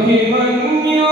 ಅಭಿಮನ್ಯು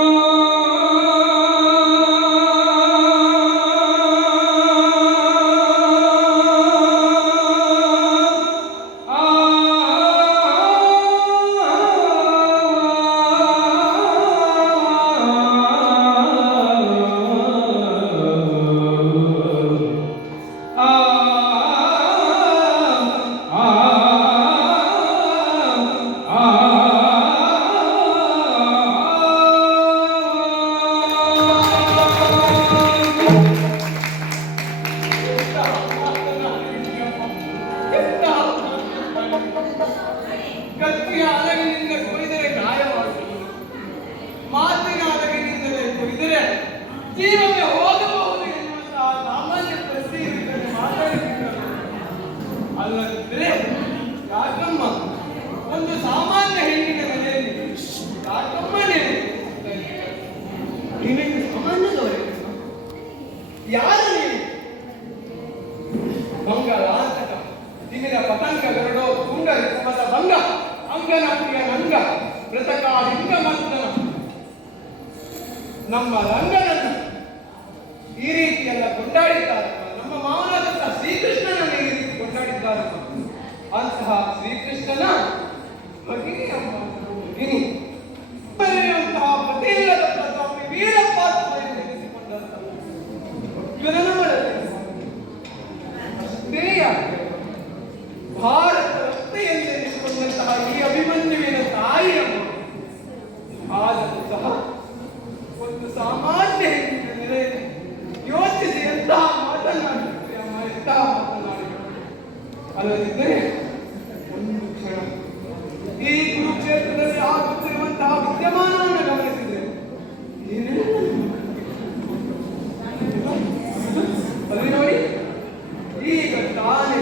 ಕತ್ತಿಯ ಅಲಗಿನಿಂದ ಕೊಯ್ದರೆ ಗಾಯವಾಗುವುದು, ಮಾತಿನ ಅಲಗಿನಿಂದಲೇ ಕೊಯ್ದರೆ ಜೀವವೇ ಹೋಗಬಹುದು ಎನ್ನುವಂತಹ ಸಾಮಾನ್ಯ ಪ್ರಶ್ನೆಯನ್ನು ಮಾತಾಡುತ್ತಿದ್ದರು. ಅಲ್ಲದಿದ್ದರೆ ಯಾಕಮ್ಮ ಒಂದು ಸಾಮಾನ್ಯ ಹೆಣ್ಣಿನ ಮನೆಯಲ್ಲಿ ಯಾಕಮ್ಮನೇ ನಿನಗೆ ಸಾಮಾನ್ಯದವರೇ ಯಾರು ನೀನು? ಮಂಗಲಾಂತಕ ತಿಮಿರ ಪತಂಗ ಗರುಡೋ ತುಂಡ ಕುಮದ ಭಂಗ ಅಂಗನ ಪ್ರಿಯ ನಂಗ ಮೃತಕ ಲಿಂಗ ಮಂಥನ ನಮ್ಮ ರಂಗನನ್ನು ಈ ರೀತಿಯೆಲ್ಲ ಕೊಂಡಾಡಿದ್ದಾರಮ್ಮ. ನಮ್ಮ ಮಾವನಾದಂಥ ಶ್ರೀಕೃಷ್ಣನನ್ನು ಈ ರೀತಿ ಕೊಂಡಾಡಿದ್ದಾರಮ್ಮ. ಅಂತಹ ಶ್ರೀಕೃಷ್ಣನ ಭಗಿನಿ ಅಮ್ಮ ಭಗಿನಿ ಅಂತಹ ಪ್ರತಿಲ್ಲದ ಪ್ರತಾಪಿ ವೀರಪಾತ್ರೆಯನ್ನು ಎನಿಸಿಕೊಂಡಂತಹ ಭಾರತ ರಸ್ತೆಯೆಂದೆನಿಸಿಕೊಂಡಂತಹ ಈ ಅಭಿಮನ್ಯುವಿನ ತಾಯಿಯಮ್ಮ ಆದರೂ ಸಹ ಒಂದು ಸಾಮಾನ್ಯ ಹೆಣ್ಣಿನ ನೆಲೆಯಲ್ಲಿ ಯೋಚಿಸಿ ಎಂತಹ ಮಾತನಾಡುತ್ತೆ ಅಮ್ಮ, ಎಂತಹ ಮಾತನಾಡುತ್ತೆ. ಅಲ್ಲದಿದ್ದರೆ ಒಂದು ಕ್ಷಣ ಈ ಕುರುಕ್ಷೇತ್ರದಲ್ಲಿ ಆಗುತ್ತಿರುವಂತಹ ವಿದ್ಯಮಾನವನ್ನು ಗಮನಿಸಿದರೆ ಅಲ್ಲಿ ನೋಡಿ, ಈಗ ತಾನೇ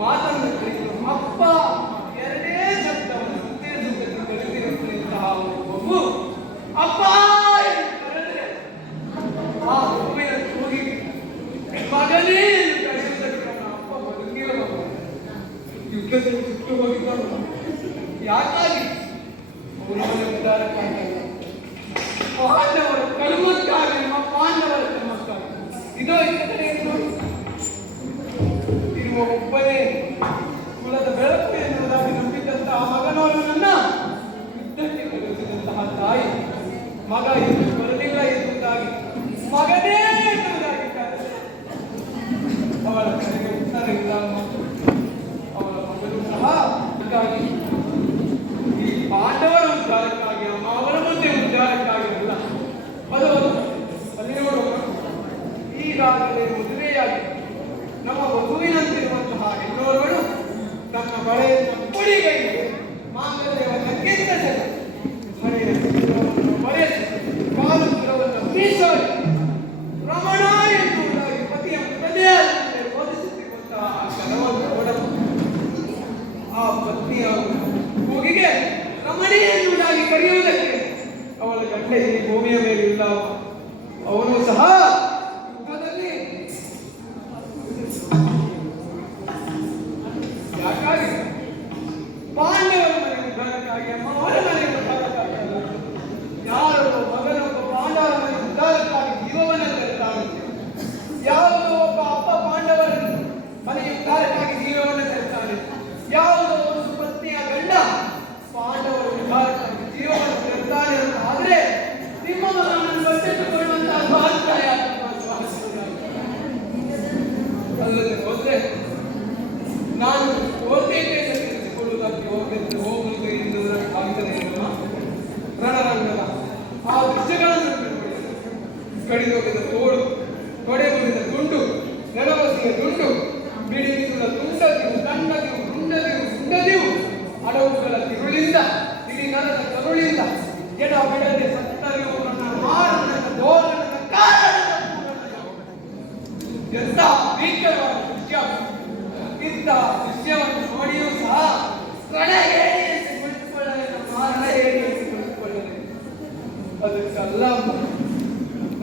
ಮಾತನ್ನು ಕಲಿತು ಅಪ್ಪ ಎರಡೇ ಶಬ್ದವನ್ನು ಕಲಿತಿರುವಂತಹ ಮಗು ಅಪ್ಪ ಎಂದು ಕರೆದರೆ ಆ ಮಗುವಿನ ಕೂಗಿಗೆ ಮಗನೇ ಎಂದು ಕರೆಯುವುದಕ್ಕೆ ಅಪ್ಪ ಬದುಕಿರುವ ಯುದ್ಧದಲ್ಲಿ ಸುಟ್ಟು ಹೋಗಿದ್ದಾನೆ. ಯಾಕಾಗಿ ಅವರವರ ಉದ್ದಾರಕ್ಕಾಗಲ್ಲ, ಪಾಂಡವರ ಕರ್ಮಕ್ಕಾಗಿ, ನಮ್ಮ ಪಾಂಡವರ ಕರ್ಮಕ್ಕಾಗಿ. ಇದೋ ಇದ್ದರೆ ಇರುವ ಒಬ್ಬನೇ ಕುಲದ ಬೆಳಕು ಎನ್ನುವುದಾಗಿ ನಂಬಿದಂತಹ ಮಗನವರನ್ನ ಯುದ್ಧಕ್ಕೆ ಕರೆಸಿದಂತಹ ತಾಯಿ ಮಗ ಎಂದು ಬರಲಿಲ್ಲ ಎನ್ನುವುದಾಗಿ ಮಗನೇ ಎನ್ನುವುದಾಗಿ ಕರೆದರೆ ಅವಳ ಕರೆಗೆ ಉತ್ತರ ಇಲ್ಲ. ಅವಳ ಮಗನು ಸಹ ಹೀಗಾಗಿ ಈ ಪಾಂಡವರ ಉದ್ಧಾರಕ್ಕಾಗಿ ಅಮ್ಮ, ಅವರ ಮುಂದೆ ಉದ್ಧಾರಕ್ಕಾಗಿ ಅಲ್ಲ. ಅದು ಅಲ್ಲಿ ನೋಡೋಣ, ಈಗಾಗಲೇ ಮದುವೆಯಾಗಿ ನಮ್ಮ ವಧುವಿನಂತಿರುವಂತಹ ಹೆಣ್ಣೋರ್ಗಳು ತನ್ನ ಬಳೆಯನ್ನು ಕುಡಿಗೈಗೆ ಮಾಂಗಲ್ಯವನ್ನು ಕಿತ್ತಸೆ ಹಣೆಯ ಬರೆಸಿ ಕಾಲು ಪುರವನ್ನು ಮೀಸಲು ರಮಣ ಎನ್ನುವುದಾಗಿ ಪತಿಯ ಹೃದಯದಲ್ಲಿ ಬೋಧಿಸುತ್ತಿರುವಂತಹ ಆ ಕರವನ್ನು ನೋಡಲು ಆ ಪತ್ನಿಯ ಕೂಗಿಗೆ ರಮಣಿ ಎನ್ನುವುದಾಗಿ ಕರೆಯುವುದಕ್ಕೆ ಅವಳ ಗಂಡ ಇಲ್ಲಿ ಭೂಮಿಯ ಮೇಲೆ ಇಲ್ಲ. ಅವನು ಸಹ ಯುದ್ಧದಲ್ಲಿ ಯಾಕಾಗಿ ಪಾಂಡವರ ಮನೆ ಉದ್ಧಾರಕ್ಕಾಗಿ, ಅಮ್ಮ ಅವರ ಮನೆ ಉದ್ಧಾರಕ್ಕಾಗಿ ಅಲ್ಲ. ಯಾರೋ ಮಗನೊಬ್ಬ ಪಾಂಡವರ ಮನೆ ಉದ್ಧಾರಕ್ಕಾಗಿ ಜೀವವನ್ನು ತೆರೆತಾಗುತ್ತೆ, ಯಾವುದೋ ಒಬ್ಬ ಅಪ್ಪ ಪಾಂಡವರ ಮನೆ ಉದ್ಧಾರಕ್ಕಾಗಿ ಜೀವವನ್ನು ತೆರೆತಾನೆ, ಯಾವುದೋ ಒಂದು ಪತ್ನಿಯ ಗಂಡ ಪಾಂಡವರ ಉದ್ಧಾರಕ್ಕಾಗಿ ಜೀವವನ್ನು ತೆರೆತಾನೆ ಅಂತ ಆದ್ರೆ ನಿಮ್ಮ ಮಗನನ್ನು ಬಚ್ಚಿಟ್ಟುಕೊಳ್ಳುವಂತಹ ಸ್ವಾತಂತ್ರ್ಯ ಅಲ್ಲದೆ ಹೋದ್ರೆ ನಾನು ಓದಬೇಕು ಎಂದು ತಿಳಿಸಿಕೊಳ್ಳುವುದಕ್ಕೆ ಹೋಗುವುದು ಎನ್ನುವುದಕ್ಕಾಗುತ್ತದೆ. ರಣರಂಗದ ಆ ದೃಶ್ಯಗಳನ್ನು ಕಡಿದೊಗೆದ ತೋಳು, ತೊಡೆ ಮುರಿದ ತುಂಡು, ನೆಲವಸಿಯ ದುಂಡು, ಬಿಡಿಸುವ ತುಂಡದಿವು, ತಂಡದಿವು, ದುಂಡದಿವು, ಗುಂಡದಿವು, ಅಡವುಗಳ ತಿರುಳಿಂದ, ತಿಳಿ ನರದ ಕರುಳಿಂದ, ಎಡ ಬಿಡದೆ ಸತ್ತರಿವು ನನ್ನ ಮಾರಣದ ಧೋರಣದ ಕಾರಣದ ಎಂಥ ಭೀಕರವಾದ ದೃಶ್ಯ. ಇಂಥ ದೃಶ್ಯವನ್ನು ನೋಡಿಯೂ ಸಹ ರಣ ಏಣಿಯಲ್ಲಿ ಕುಳಿತುಕೊಳ್ಳದೆ, ಮಾರಣ ಏಣಿಯಲ್ಲಿ ಕುಳಿತುಕೊಳ್ಳದೆ. ಅದಕ್ಕಲ್ಲ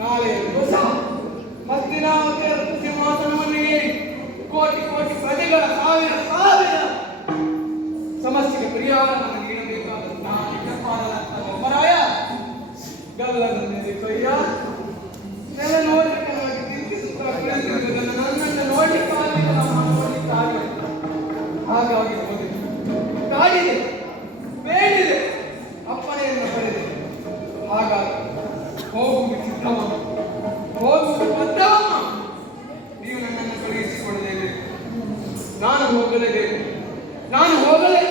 ನಾಳೆ ಸಹ ಮತ್ತಿನಾವತಿಯ ಸಿಂಹಾಸನವನ್ನು ಏರಿ ಕೋಟಿ ಕೋಟಿ ಪ್ರಜೆಗಳ ಸಾವಿರ ಸಾವಿರ ಸಮಸ್ಯೆಗೆ ಪರಿಹಾರ ನನಗೆ ನೀಡಬೇಕಾದಂತಹ ನಿಜಪಾದ ಪರಾಯ ಹಾಗಾಗಿ ಹೋಗುವುದು ಸಿದ್ಧವಮ್ಮ, ಹೋಗುವುದು ಬದ್ಧವಮ್ಮ. ನೀವು ನನ್ನನ್ನು ಕಳುಹಿಸಿಕೊಡಲೇಬೇಕು, ನಾನು ಹೋಗಲೇಬೇಕು, ನಾನು ಹೋಗಲೇ